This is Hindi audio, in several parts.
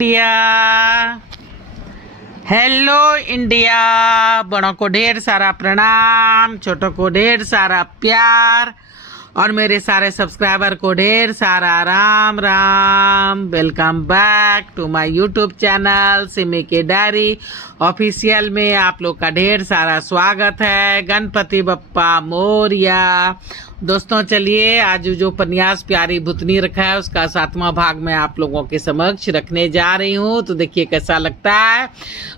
इंडिया। Hello India. बड़ों को ढेर सारा प्रणाम, छोटों को ढेर सारा प्यार और मेरे सारे सब्सक्राइबर को ढेर सारा Ram Ram. Welcome back to my YouTube channel Simi की डायरी ऑफिशियल में आप लोग का ढेर सारा स्वागत है। गणपति बप्पा मोरिया। दोस्तों चलिए आज जो उपन्यास प्यारी भूतनी रखा है उसका 7वां भाग मैं आप लोगों के समक्ष रखने जा रही हूँ। तो देखिए कैसा लगता है।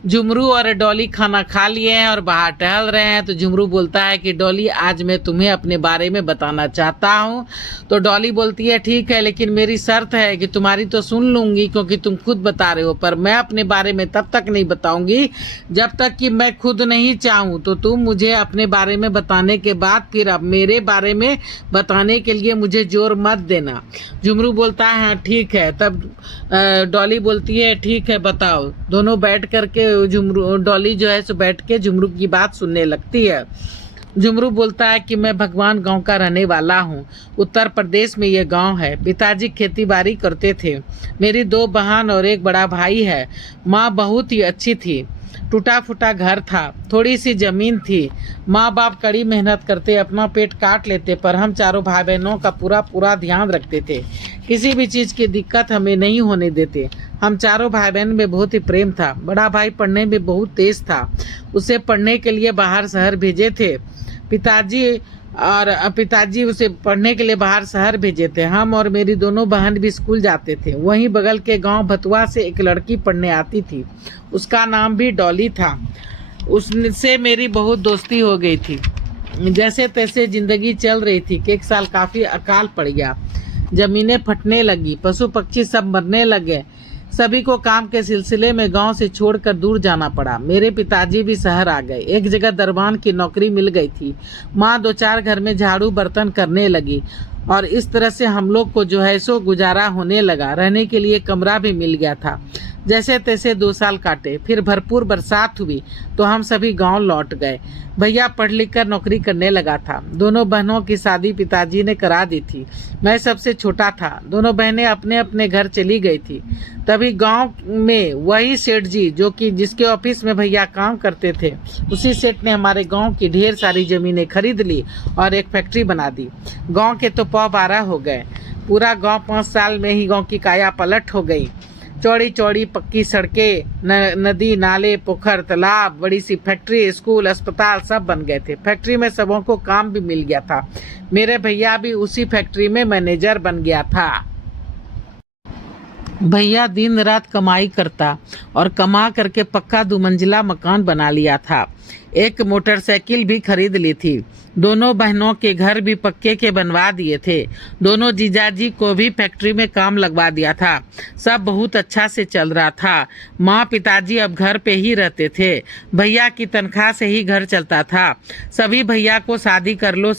झुमरू और डॉली खाना खा लिए हैं और बाहर टहल रहे हैं। तो झुमरू बोलता है कि डॉली आज मैं तुम्हें अपने बारे में बताना चाहता हूँ। तो डॉली बोलती है ठीक है, लेकिन मेरी शर्त है कि तुम्हारी तो सुन लूंगी क्योंकि तुम खुद बता रहे हो, पर मैं अपने बारे में तब तक नहीं बताऊंगी जब तक कि मैं खुद नहीं चाहूँ। तो तुम मुझे अपने बारे में बताने के बाद फिर अब मेरे बारे में बताने के लिए मुझे जोर मत देना। झुमरू बोलता है हाँ ठीक है। तब डॉली बोलती है ठीक है बताओ। दोनों बैठ करके झुमरू डॉली जो है सो बैठ के झुमरू की बात सुनने लगती है। झुमरू बोलता है कि मैं भगवान गांव का रहने वाला हूँ। उत्तर प्रदेश में यह गांव है। पिताजी खेती बाड़ी करते थे। मेरी 2 बहन और 1 बड़ा भाई है। माँ बहुत ही अच्छी थी। टूटा फूटा घर था, थोड़ी सी जमीन थी। माँ बाप कड़ी मेहनत करते अपना पेट काट लेते, पर हम चारों भाई बहनों का पूरा ध्यान रखते थे। किसी भी चीज़ की दिक्कत हमें नहीं होने देते। हम चारों भाई बहन में बहुत ही प्रेम था। बड़ा भाई पढ़ने में बहुत तेज था। उसे पढ़ने के लिए बाहर शहर भेजे थे। पिताजी उसे पढ़ने के लिए बाहर शहर भेजे थे। हम और मेरी दोनों बहन भी स्कूल जाते थे। वहीं बगल के गांव भतुआ से एक लड़की पढ़ने आती थी। उसका नाम भी डॉली था। उससे मेरी बहुत दोस्ती हो गई थी। जैसे तैसे जिंदगी चल रही थी कि एक साल काफ़ी अकाल पड़ गया। जमीनें फटने लगी, पशु पक्षी सब मरने लगे। सभी को काम के सिलसिले में गांव से छोड़कर दूर जाना पड़ा। मेरे पिताजी भी शहर आ गए। एक जगह दरबान की नौकरी मिल गई थी। माँ 2-4 घर में झाड़ू बर्तन करने लगी और इस तरह से हम लोग को जो है सो गुजारा होने लगा। रहने के लिए कमरा भी मिल गया था। जैसे तैसे 2 साल काटे। फिर भरपूर बरसात हुई तो हम सभी गांव लौट गए। भैया पढ़ लिख कर नौकरी करने लगा था। दोनों बहनों की शादी पिताजी ने करा दी थी। मैं सबसे छोटा था। दोनों बहनें अपने अपने घर चली गई थी। तभी गांव में वही सेठ जी जिसके ऑफिस में भैया काम करते थे, उसी सेठ ने हमारे गांव की ढेर सारी जमीनें खरीद ली और एक फैक्ट्री बना दी। गाँव के तो 12 हो गए। पूरा गाँव 5 साल में ही गाँव की काया पलट हो गई। चौड़ी चौड़ी पक्की सड़कें, नदी नाले पोखर तालाब, बड़ी सी फैक्ट्री, स्कूल अस्पताल सब बन गए थे। फैक्ट्री में सबों को काम भी मिल गया था। मेरे भैया भी उसी फैक्ट्री में मैनेजर बन गया था। भैया दिन रात कमाई करता और कमा करके पक्का 2 मंजिला मकान बना लिया था। एक मोटरसाइकिल भी खरीद ली थी। दोनों बहनों के घर भी पक्के के बनवा दिए थे। दोनों जीजाजी को भी फैक्ट्री में काम लगवा दिया था। सब बहुत अच्छा से चल रहा था। माँ पिताजी अब घर पे ही रहते थे। भैया की तनख्वाह से ही घर चलता था। सभी भैया को शादी कर लो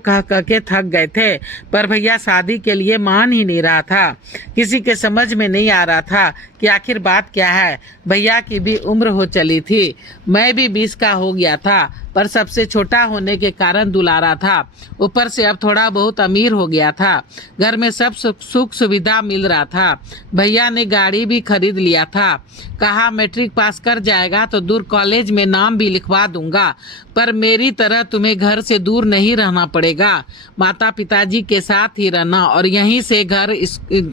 कह के थक गए थे, पर भैया शादी के लिए मान ही नहीं रहा था। किसी के समझ में नहीं आ रहा था कि आखिर बात क्या है। भैया की भी उम्र हो चली थी। मैं भी 20 का हो गया था, पर सबसे छोटा होने के कारण दुलारा था। ऊपर से अब थोड़ा बहुत अमीर हो गया था। घर में सब सुख सुविधा मिल रहा था। भैया ने गाड़ी भी खरीद लिया था। कहा मैट्रिक पास कर जाएगा तो दूर कॉलेज में नाम भी लिखवा दूंगा, पर मेरी तरह तुम्हें घर से दूर नहीं रहना पड़ेगा। माता पिताजी के साथ ही रहना और यहीं से घर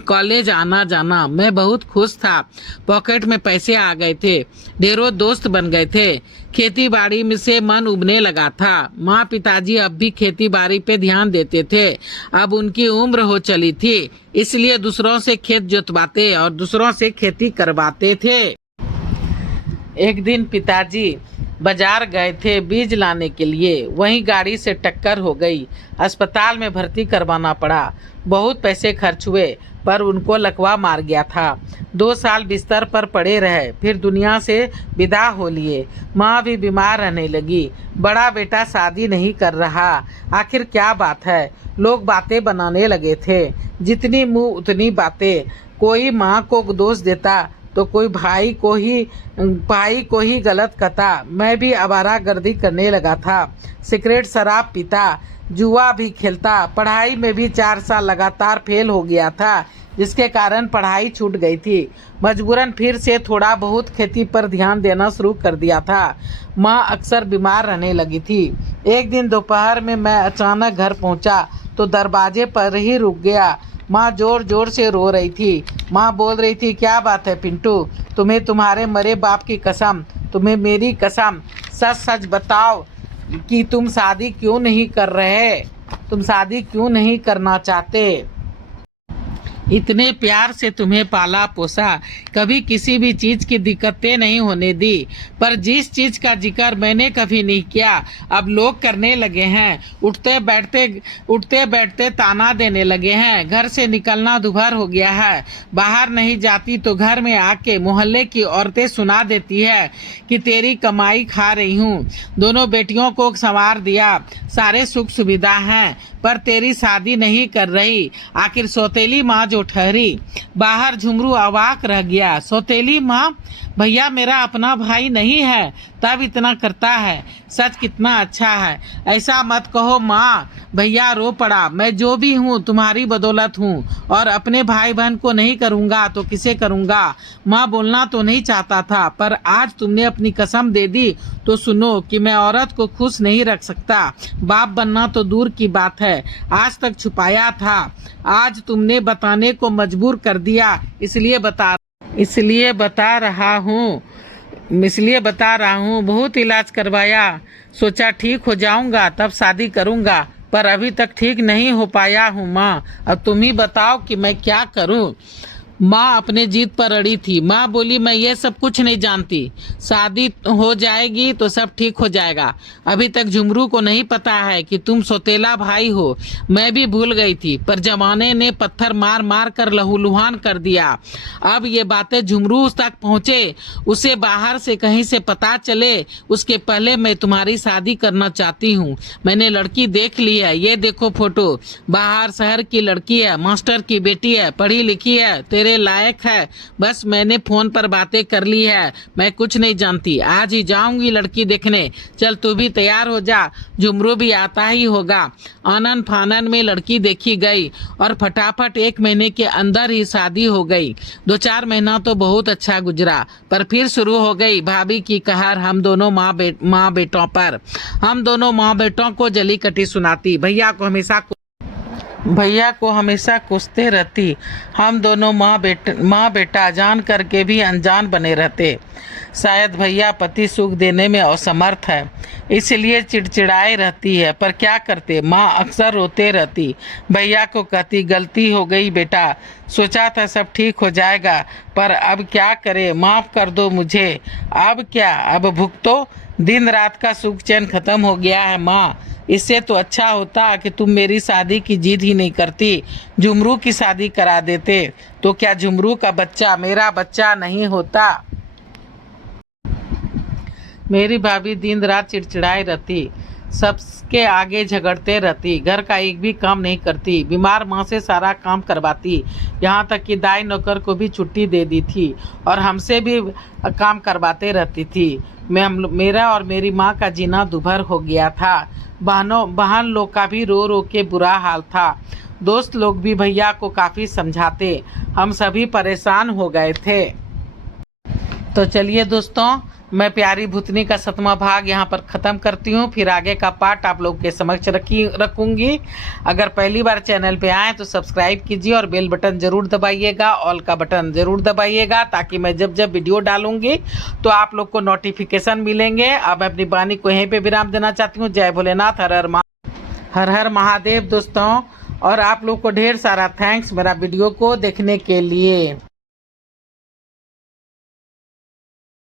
कॉलेज आना जाना। मैं बहुत खुश था। पॉकेट में पैसे आ गए थे। ढेरों दोस्त बन गए थे। खेती बाड़ी में से मन उबने लगा था। माँ पिताजी अब भी खेती बाड़ी पे ध्यान देते थे। अब उनकी उम्र हो चली थी, इसलिए दूसरों से खेत जोतवाते और दूसरों से खेती करवाते थे। एक दिन पिताजी बाजार गए थे बीज लाने के लिए। वहीं गाड़ी से टक्कर हो गई। अस्पताल में भर्ती करवाना पड़ा। बहुत पैसे खर्च हुए, पर उनको लकवा मार गया था। 2 साल बिस्तर पर पड़े रहे, फिर दुनिया से विदा हो लिए। माँ भी बीमार रहने लगी। बड़ा बेटा शादी नहीं कर रहा। आखिर क्या बात है। लोग बातें बनाने लगे थे। जितनी मुँह उतनी बातें। कोई माँ को दोष देता तो कोई भाई को ही गलत कहता। मैं भी आवारागर्दी करने लगा था, सिगरेट शराब पीता, जुआ भी खेलता, पढ़ाई में भी 4 साल लगातार फेल हो गया था, जिसके कारण पढ़ाई छूट गई थी। मजबूरन फिर से थोड़ा बहुत खेती पर ध्यान देना शुरू कर दिया था। माँ अक्सर बीमार रहने लगी थी। एक दिन दोपहर में मैं अचानक घर पहुंचा तो दरवाजे पर ही रुक गया। माँ जोर जोर से रो रही थी। माँ बोल रही थी, क्या बात है पिंटू, तुम्हें तुम्हारे मरे बाप की कसम, तुम्हें मेरी कसम, सच सच बताओ कि तुम शादी क्यों नहीं कर रहे, तुम शादी क्यों नहीं करना चाहते। इतने प्यार से तुम्हें पाला पोसा, कभी किसी भी चीज की दिक्कतें नहीं होने दी, पर जिस चीज का जिक्र मैंने कभी नहीं किया अब लोग करने लगे हैं। उठते बैठते ताना देने लगे हैं। घर से निकलना दुभर हो गया है। बाहर नहीं जाती तो घर में आके मोहल्ले की औरतें सुना देती है कि तेरी कमाई खा रही हूँ। दोनों बेटियों को संवार दिया, सारे सुख सुविधा हैं, पर तेरी शादी नहीं कर रही। आखिर सौतेली माँ जो ठहरी। बाहर झुमरू अवाक रह गया। सौतेली माँ, भैया मेरा अपना भाई नहीं है तब इतना करता है, सच कितना अच्छा है। ऐसा मत कहो माँ, भैया रो पड़ा। मैं जो भी हूँ तुम्हारी बदौलत हूँ, और अपने भाई बहन को नहीं करूँगा तो किसे करूँगा। माँ बोलना तो नहीं चाहता था, पर आज तुमने अपनी कसम दे दी तो सुनो कि मैं औरत को खुश नहीं रख सकता। बाप बनना तो दूर की बात है, आज तक छुपाया था, आज तुमने बताने को मजबूर कर दिया, इसलिए बता रहा हूँ। बहुत इलाज करवाया, सोचा ठीक हो जाऊंगा तब शादी करूंगा, पर अभी तक ठीक नहीं हो पाया हूँ माँ। अब तुम ही बताओ कि मैं क्या करूँ। माँ अपने जीत पर अड़ी थी। माँ बोली, मैं ये सब कुछ नहीं जानती, शादी हो जाएगी तो सब ठीक हो जाएगा। अभी तक झुमरू को नहीं पता है कि तुम सौतेला भाई हो। मैं भी भूल गई थी, पर जमाने ने पत्थर मार मार कर लहूलुहान कर दिया। अब ये बातें झुमरू तक पहुँचे, उसे बाहर से कहीं से पता चले, उसके पहले मैं तुम्हारी शादी करना चाहती हूँ। मैंने लड़की देख ली है, ये देखो फोटो। बाहर शहर की लड़की है, मास्टर की बेटी है, पढ़ी लिखी है, तेरे लायक है। बस मैंने फोन पर बातें कर ली है, मैं कुछ नहीं जानती। आज ही जाऊंगी लड़की देखने। चल तू भी तैयार हो जा, झुमरू भी आता ही होगा। आनन फानन में लड़की देखी गई और फटाफट 1 महीने के अंदर ही शादी हो गई। 2-4 महीना तो बहुत अच्छा गुजरा, पर फिर शुरू हो गई भाभी की कहर हम दोनों माँ बेटों पर। हम दोनों माँ बेटों को जली कटी सुनाती, भैया को हमेशा कोसते रहती। हम दोनों माँ बेटा जान करके भी अनजान बने रहते। शायद भैया पति सुख देने में असमर्थ है, इसलिए चिड़चिड़ाए रहती है, पर क्या करते। माँ अक्सर रोते रहती। भैया को कहती, गलती हो गई बेटा, सोचा था सब ठीक हो जाएगा, पर अब क्या करे, माफ़ कर दो मुझे। अब क्या, अब भुगतो। दिन रात का सुख चैन खत्म हो गया है माँ। इससे तो अच्छा होता कि तुम मेरी शादी की जिद ही नहीं करती, झुमरू की शादी करा देते, तो क्या झुमरू का बच्चा मेरा बच्चा नहीं होता। मेरी भाभी दिन रात चिड़चिड़ाई रहती, सबके आगे झगड़ते रहती, घर का एक भी काम नहीं करती, बीमार माँ से सारा काम करवाती, यहाँ तक कि दाई नौकर को भी छुट्टी दे दी थी और हमसे भी काम करवाते रहती थी। मेरा और मेरी माँ का जीना दुभर हो गया था। बहन लोग का भी रो रो के बुरा हाल था। दोस्त लोग भी भैया को काफ़ी समझाते, हम सभी परेशान हो गए थे। तो चलिए दोस्तों, मैं प्यारी भूतनी का 7वां भाग यहाँ पर ख़त्म करती हूँ। फिर आगे का पार्ट आप लोग के समक्ष रखूँगी। अगर पहली बार चैनल पे आएँ तो सब्सक्राइब कीजिए और बेल बटन ज़रूर दबाइएगा, ऑल का बटन ज़रूर दबाइएगा, ताकि मैं जब वीडियो डालूँगी तो आप लोग को नोटिफिकेशन मिलेंगे। अब मैं अपनी वाणी को यहीं पर विराम देना चाहती हूँ। जय भोलेनाथ, हर हर महादेव दोस्तों, और आप लोग को ढेर सारा थैंक्स मेरा वीडियो को देखने के लिए।